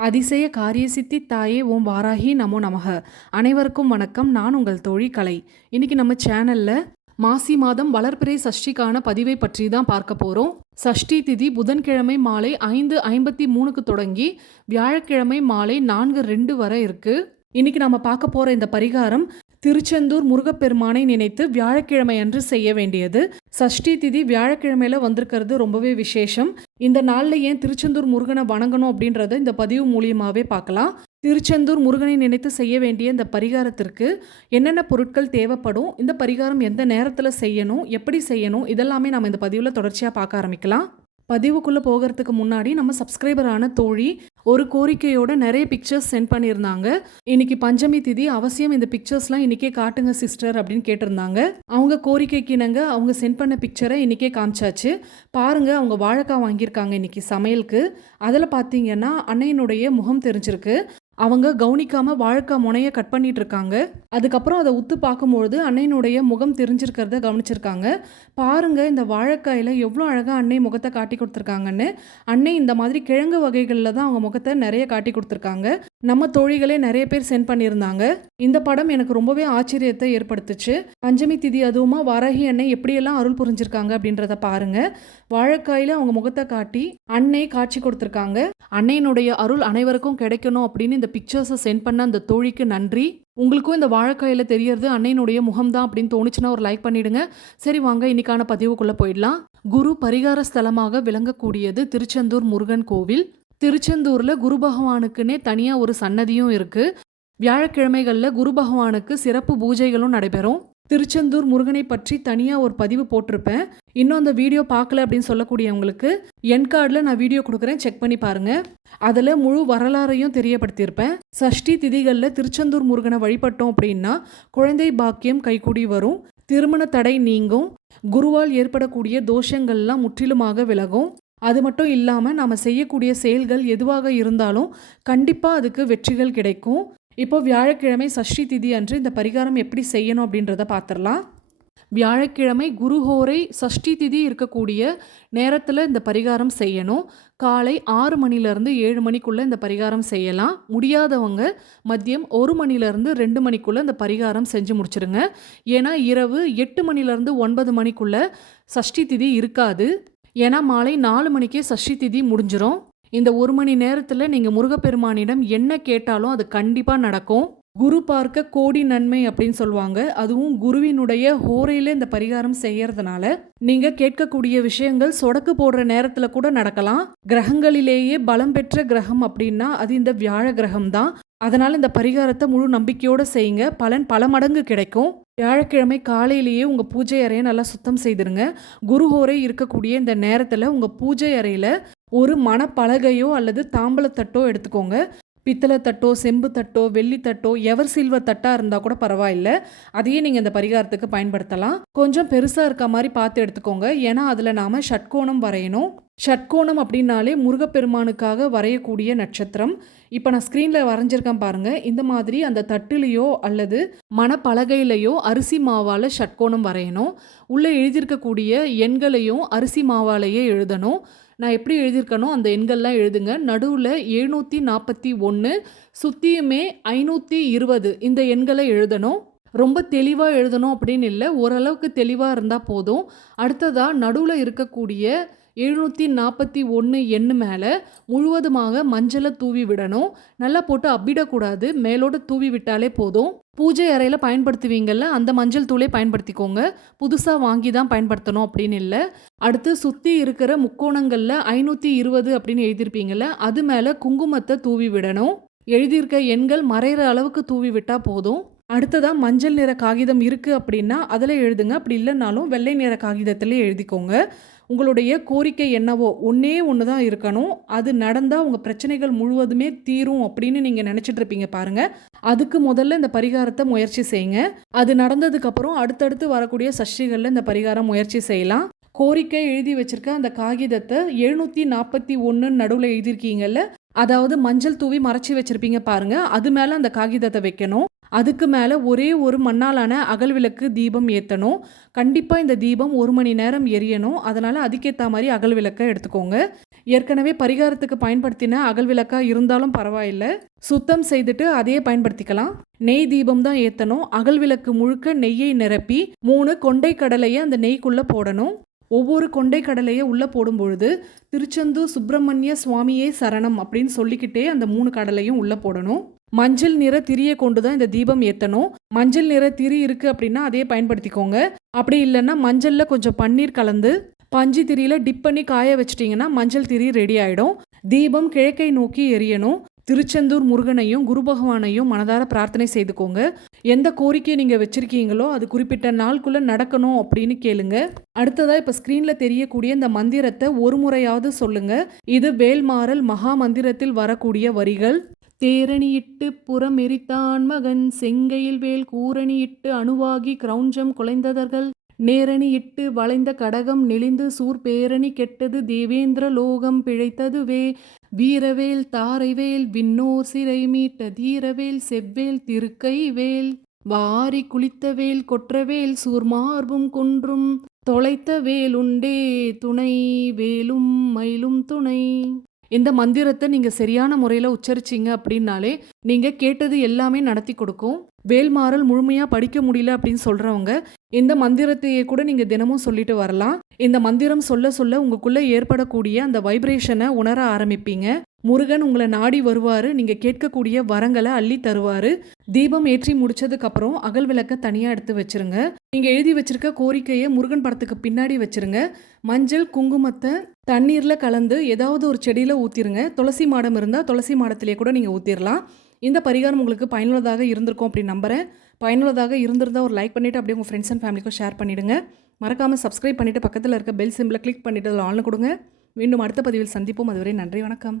அதிசய காரியசித்தி தாயே ஓம் வாராகி நமோ நமக. அனைவருக்கும் வணக்கம். நான் உங்கள் தோழி கலை. இன்னைக்கு நம்ம சேனல்ல மாசி மாதம் வளர்பிறை சஷ்டிக்கான பதிவை பற்றி தான் பார்க்க போறோம். சஷ்டி திதி புதன்கிழமை மாலை 5:53க்கு தொடங்கி வியாழக்கிழமை மாலை 4:02 வரை இருக்கு. இன்னைக்கு நம்ம பார்க்க போற இந்த பரிகாரம் திருச்செந்தூர் முருகப்பெருமானை நினைத்து வியாழக்கிழமை அன்று செய்ய வேண்டியது. சஷ்டி திதி வியாழக்கிழமையில வந்திருக்கிறது ரொம்பவே விசேஷம். இந்த நாள்ல ஏன் திருச்செந்தூர் முருகனை வணங்கணும் அப்படின்றத இந்த பதிவு மூலியமாவே பார்க்கலாம். திருச்செந்தூர் முருகனை நினைத்து செய்ய வேண்டிய இந்த பரிகாரத்திற்கு என்னென்ன பொருட்கள் தேவைப்படும், இந்த பரிகாரம் எந்த நேரத்தில் செய்யணும், எப்படி செய்யணும், இதெல்லாமே நம்ம இந்த பதிவில் தொடர்ச்சியாக பார்க்க ஆரம்பிக்கலாம். பதிவுக்குள்ளே போகிறதுக்கு முன்னாடி நம்ம சப்ஸ்கிரைபரான தோழி ஒரு கோரிக்கையோட நிறைய பிக்சர்ஸ் சென்ட் பண்ணியிருந்தாங்க. இன்னைக்கு பஞ்சமி திதி, அவசியம் இந்த பிக்சர்ஸ்லாம் இன்னைக்கே காட்டுங்க சிஸ்டர் அப்படின்னு கேட்டிருந்தாங்க. அவங்க கோரிக்கைக்கு இணங்க அவங்க சென்ட் பண்ண பிக்சரை இன்னைக்கே காமிச்சாச்சு. பாருங்க, அவங்க வாழைக்காய் வாங்கியிருக்காங்க இன்னைக்கு சமையலுக்கு. அதில் பார்த்தீங்கன்னா அன்னையினுடைய முகம் தெரிஞ்சிருக்கு. அவங்க கவனிக்காம வாழைக்காய் முனையை கட் பண்ணிட்டு இருக்காங்க. அதுக்கப்புறம் அதை உத்து பார்க்கும்பொழுது அன்னையினுடைய முகம் தெரிஞ்சிருக்கிறத கவனிச்சிருக்காங்க. பாருங்க, இந்த வாழைக்காயில் எவ்வளோ அழகாக அன்னை முகத்தை காட்டி கொடுத்துருக்காங்கன்னு. அன்னை இந்த மாதிரி கிழங்கு வகைகளில் தான் அவங்க முகத்தை நிறைய காட்டி கொடுத்துருக்காங்க. நம்ம தோழிகளே நிறைய பேர் சென்ட் பண்ணியிருந்தாங்க. இந்த படம் எனக்கு ரொம்பவே ஆச்சரியத்தை ஏற்படுத்துச்சு. பஞ்சமி திதி அதுவுமா வாராகி அன்னை எப்படியெல்லாம் அருள் புரிஞ்சிருக்காங்க அப்படின்றத பாருங்க. வாழைக்காயில் அவங்க முகத்தை காட்டி அன்னை காட்சி கொடுத்துருக்காங்க. அன்னையினுடைய அருள் அனைவருக்கும் கிடைக்கணும் அப்படின்னு இந்த பிக்சர்ஸை சென்ட் பண்ண அந்த தோழிக்கு நன்றி. உங்களுக்கும் இந்த வாழைக்காயில் தெரியறது அன்னையினுடைய முகம்தான் அப்படின்னு தோணுச்சுன்னா ஒரு லைக் பண்ணிடுங்க. சரி, வாங்க இன்னைக்கான பதிவுக்குள்ளே போயிடலாம். குரு பரிகார ஸ்தலமாக விளங்கக்கூடியது திருச்செந்தூர் முருகன் கோவில். திருச்செந்தூரில் குரு பகவானுக்குன்னே தனியாக ஒரு சன்னதியும் இருக்குது. வியாழக்கிழமைகளில் குரு பகவானுக்கு சிறப்பு பூஜைகளும் நடைபெறும். திருச்செந்தூர் முருகனை பற்றி தனியாக ஒரு பதிவு போட்டிருப்பேன். இன்னும் அந்த வீடியோ பார்க்கல அப்படின்னு சொல்லக்கூடியவங்களுக்கு என் கார்டில் நான் வீடியோ கொடுக்குறேன், செக் பண்ணி பாருங்கள். அதில் முழு வரலாறையும் தெரியப்படுத்தியிருப்பேன். சஷ்டி திதிகளில் திருச்செந்தூர் முருகனை வழிபட்டோம் அப்படின்னா குழந்தை பாக்கியம் கைகூடி வரும், திருமண தடை நீங்கும், குருவால் ஏற்படக்கூடிய தோஷங்கள்லாம் முற்றிலுமாக விலகும். அது மட்டும் இல்லாமல் நாம் செய்யக்கூடிய செயல்கள் எதுவாக இருந்தாலும் கண்டிப்பாக அதுக்கு வெற்றிகள் கிடைக்கும். இப்போ வியாழக்கிழமை சஷ்டி திதி அன்று இந்த பரிகாரம் எப்படி செய்யணும் அப்படின்றத பார்த்துடலாம். வியாழக்கிழமை குருஹோரை சஷ்டி திதி இருக்கக்கூடிய நேரத்தில் இந்த பரிகாரம் செய்யணும். காலை 6 மணிலேருந்து 7 மணிக்குள்ளே இந்த பரிகாரம் செய்யலாம். முடியாதவங்க மதியம் 1 மணிலேருந்து 2 மணிக்குள்ளே இந்த பரிகாரம் செஞ்சு முடிச்சிருங்க. ஏன்னா இரவு 8 மணிலேருந்து 9 மணிக்குள்ளே சஷ்டி திதி இருக்காது. ஏன்னா மாலை 4 மணிக்கே சஷ்டி திதி முடிஞ்சிரும். இந்த 1 மணி நேரத்தில் நீங்கள் முருகப்பெருமானிடம் என்ன கேட்டாலும் அது கண்டிப்பாக நடக்கும். குரு பார்க்க கோடி நன்மை அப்படின்னு சொல்லுவாங்க. அதுவும் குருவினுடைய ஹோரையில் இந்த பரிகாரம் செய்யறதுனால நீங்கள் கேட்கக்கூடிய விஷயங்கள் சொடக்கு போடுற நேரத்தில் கூட நடக்கலாம். கிரகங்களிலேயே பலம் பெற்ற கிரகம் அப்படின்னா அது இந்த வியாழ கிரகம் தான். அதனால் இந்த பரிகாரத்தை முழு நம்பிக்கையோடு செய்யுங்க, பலன் பல மடங்கு கிடைக்கும். வியாழக்கிழமை காலையிலேயே உங்கள் பூஜை அறையை நல்லா சுத்தம் செய்திருங்க. குருஹோரை இருக்கக்கூடிய இந்த நேரத்தில் உங்கள் பூஜை அறையில் ஒரு மணப்பலகையோ அல்லது தாம்பலத்தட்டோ எடுத்துக்கோங்க. பித்தளை தட்டோ, செம்பு தட்டோ, வெள்ளி தட்டோ, எவர் சில்வர் தட்டாக இருந்தால் கூட பரவாயில்லை. அதையே நீங்கள் இந்த பரிகாரத்துக்கு பயன்படுத்தலாம். கொஞ்சம் பெருசாக இருக்க மாதிரி பார்த்து எடுத்துக்கோங்க. ஏன்னா அதில் நாம் ஷட்கோணம் வரையணும். ஷட்கோணம் அப்படின்னாலே முருகப்பெருமானுக்காக வரையக்கூடிய நட்சத்திரம். இப்போ நான் ஸ்க்ரீனில் வரைஞ்சிருக்கேன் பாருங்கள். இந்த மாதிரி அந்த தட்டுலேயோ அல்லது மணப்பலகையிலையோ அரிசி மாவால் ஷட்கோணம் வரையணும். உள்ளே எழுதியிருக்கக்கூடிய எண்களையும் அரிசி மாவாலேயே எழுதணும். நான் எப்படி எழுதியிருக்கனோ அந்த எண்கள்லாம் எழுதுங்க. நடுவில் 741, சுற்றியுமே 520 இந்த எண்களை எழுதணும். ரொம்ப தெளிவாக எழுதணும் அப்படின்னு இல்லை, ஓரளவுக்கு தெளிவாக இருந்தால் போதும். அடுத்ததாக நடுவில் இருக்கக்கூடிய 741 எண்ணு மேலே முழுவதுமாக மஞ்சளை தூவி விடணும். நல்லா போட்டு அப்பிடக்கூடாது, மேலோட தூவி விட்டாலே போதும். பூஜை அறையில் பயன்படுத்துவீங்கள்ல அந்த மஞ்சள் தூளே பயன்படுத்திக்கோங்க, புதுசாக வாங்கி தான் பயன்படுத்தணும் அப்படின்னு இல்லை. அடுத்து சுற்றி இருக்கிற முக்கோணங்களில் 520 அப்படின்னு எழுதியிருப்பீங்கள்ல அது மேலே குங்குமத்தை தூவி விடணும். எழுதியிருக்க எண்கள் மறைகிற அளவுக்கு தூவி விட்டால் போதும். அடுத்ததாக மஞ்சள் நிற காகிதம் இருக்குது அப்படின்னா அதில் எழுதுங்க. அப்படி இல்லைனாலும் வெள்ளை நிற காகிதத்திலே எழுதிக்கோங்க. உங்களுடைய கோரிக்கை என்னவோ ஒன்றே ஒன்று தான் இருக்கணும். அது நடந்தால் உங்கள் பிரச்சனைகள் முழுவதுமே தீரும் அப்படின்னு நீங்கள் நினச்சிட்டு இருப்பீங்க பாருங்கள். அதுக்கு முதல்ல இந்த பரிகாரத்தை முயற்சி செய்யுங்க. அது நடந்ததுக்கப்புறம் அடுத்தடுத்து வரக்கூடிய சஷ்டிகளில் இந்த பரிகாரம் முயற்சி செய்யலாம். கோரிக்கை எழுதி வச்சிருக்க அந்த காகிதத்தை 741 நடுவில் எழுதியிருக்கீங்கல்ல, அதாவது மஞ்சள் தூவி மறைச்சி வச்சிருப்பீங்க பாருங்க, அது மேலே அந்த காகிதத்தை வைக்கணும். அதுக்கு மேலே ஒரே ஒரு மண்ணாலான அகல் விளக்கு தீபம் ஏற்றணும். கண்டிப்பாக இந்த தீபம் 1 மணி நேரம் எரியணும். அதனால் அதுக்கேற்ற மாதிரி அகல் விளக்கை எடுத்துக்கோங்க. ஏற்கனவே பரிகாரத்துக்கு பயன்படுத்தின அகல் விளக்கா இருந்தாலும் பரவாயில்லை, சுத்தம் செய்துட்டு அதையே பயன்படுத்திக்கலாம். நெய் தீபம் தான் ஏற்றணும். அகல் விளக்கு முழுக்க நெய்யை நிரப்பி 3 கொண்டை கடலையை அந்த நெய்க்குள்ளே போடணும். ஒவ்வொரு கொண்டை கடலையை உள்ளே போடும்பொழுது திருச்செந்தூர் சுப்பிரமணிய சுவாமியே சரணம் அப்படின்னு சொல்லிக்கிட்டே அந்த 3 கடலையும் உள்ளே போடணும். மஞ்சள் நிற திரியை கொண்டு தான் இந்த தீபம் ஏற்றணும். மஞ்சள் நிற திரி இருக்குது அப்படின்னா அதையே பயன்படுத்திக்கோங்க. அப்படி இல்லைன்னா மஞ்சளில் கொஞ்சம் பன்னீர் கலந்து பஞ்சு திரியில் டிப் பண்ணி காய வச்சிட்டிங்கன்னா மஞ்சள் திரி ரெடி ஆகிடும். தீபம் கிழக்கை நோக்கி எரியணும். திருச்செந்தூர் முருகனையும் குரு பகவானையும் மனதார பிரார்த்தனை செய்துக்கோங்க. எந்த கோரிக்கையை நீங்கள் வச்சுருக்கீங்களோ அது குறிப்பிட்ட நாளுக்குள்ளே நடக்கணும் அப்படின்னு கேளுங்க. அடுத்ததாக இப்போ ஸ்க்ரீனில் தெரியக்கூடிய இந்த மந்திரத்தை ஒரு முறையாவது சொல்லுங்கள். இது வேல்மாறல் மகா மந்திரத்தில் வரக்கூடிய வரிகள். தேரணியிட்டு புறமெரித்தான் மகன் செங்கையில் வேல் கூரணியிட்டு அணுவாகி கிரௌஞ்சம் குலைந்ததர்கள் நேரணியிட்டு வளைந்த கடகம் நெளிந்து சூர் பேரணி கெட்டது தேவேந்திர லோகம் பிழைத்ததுவே வீரவேல் தாரைவேல் விண்ணோர் சிறை மீட்ட தீரவேல் செவ்வேல் திருக்கைவேல் வாரி குளித்தவேல் கொற்றவேல் சூர்மார்பும் குன்றும் தொலைத்த வேலுண்டே துணை வேலும் மயிலும் துணை. இந்த மந்திரத்தை நீங்கள் சரியான முறையில் உச்சரிச்சிங்க அப்படின்னாலே நீங்கள் கேட்டது எல்லாமே நடத்தி கொடுக்கும். வேல்மாறல் முழுமையாக படிக்க முடியல அப்படின்னு சொல்கிறவங்க இந்த மந்திரத்தையே கூட நீங்கள் தினமும் சொல்லிட்டு வரலாம். இந்த மந்திரம் சொல்ல சொல்ல உங்களுக்குள்ளே ஏற்படக்கூடிய அந்த வைப்ரேஷனை உணர ஆரம்பிப்பீங்க. முருகன் உங்களை நாடி வருவார். நீங்கள் கேட்கக்கூடிய வரங்களை அள்ளி தருவார். தீபம் ஏற்றி முடிச்சதுக்கப்புறம் அகல் விளக்கை தனியாக எடுத்து வச்சுருங்க. நீங்கள் எழுதி வச்சிருக்க கோரிக்கையை முருகன் படத்துக்கு பின்னாடி வச்சுருங்க. மஞ்சள் குங்குமத்தை தண்ணீரில் கலந்து ஏதாவது ஒரு செடியில் ஊற்றிருங்க. துளசி மாடம் இருந்தால் துளசி மாடத்திலே கூட நீங்கள் ஊற்றிடலாம். இந்த பரிகாரம் உங்களுக்கு பயனுள்ளதாக இருந்திருக்கும் அப்படின்னு நம்புகிறேன். பயனுள்ளதாக இருந்திருந்தால் ஒரு லைக் பண்ணிவிட்டு அப்படியே உங்கள் ஃப்ரெண்ட்ஸ் அண்ட் ஃபேமிலிக்கும் ஷேர் பண்ணிவிடுங்க. மறக்காமல் சப்ஸ்கிரைப் பண்ணிவிட்டு பக்கத்தில் இருக்க பெல் சிம்பிளை கிளிக் பண்ணிவிட்டு அதில் ஆள்னு கொடுங்க. மீண்டும் அடுத்த பதிவில் சந்திப்போம். அதுவரை நன்றி, வணக்கம்.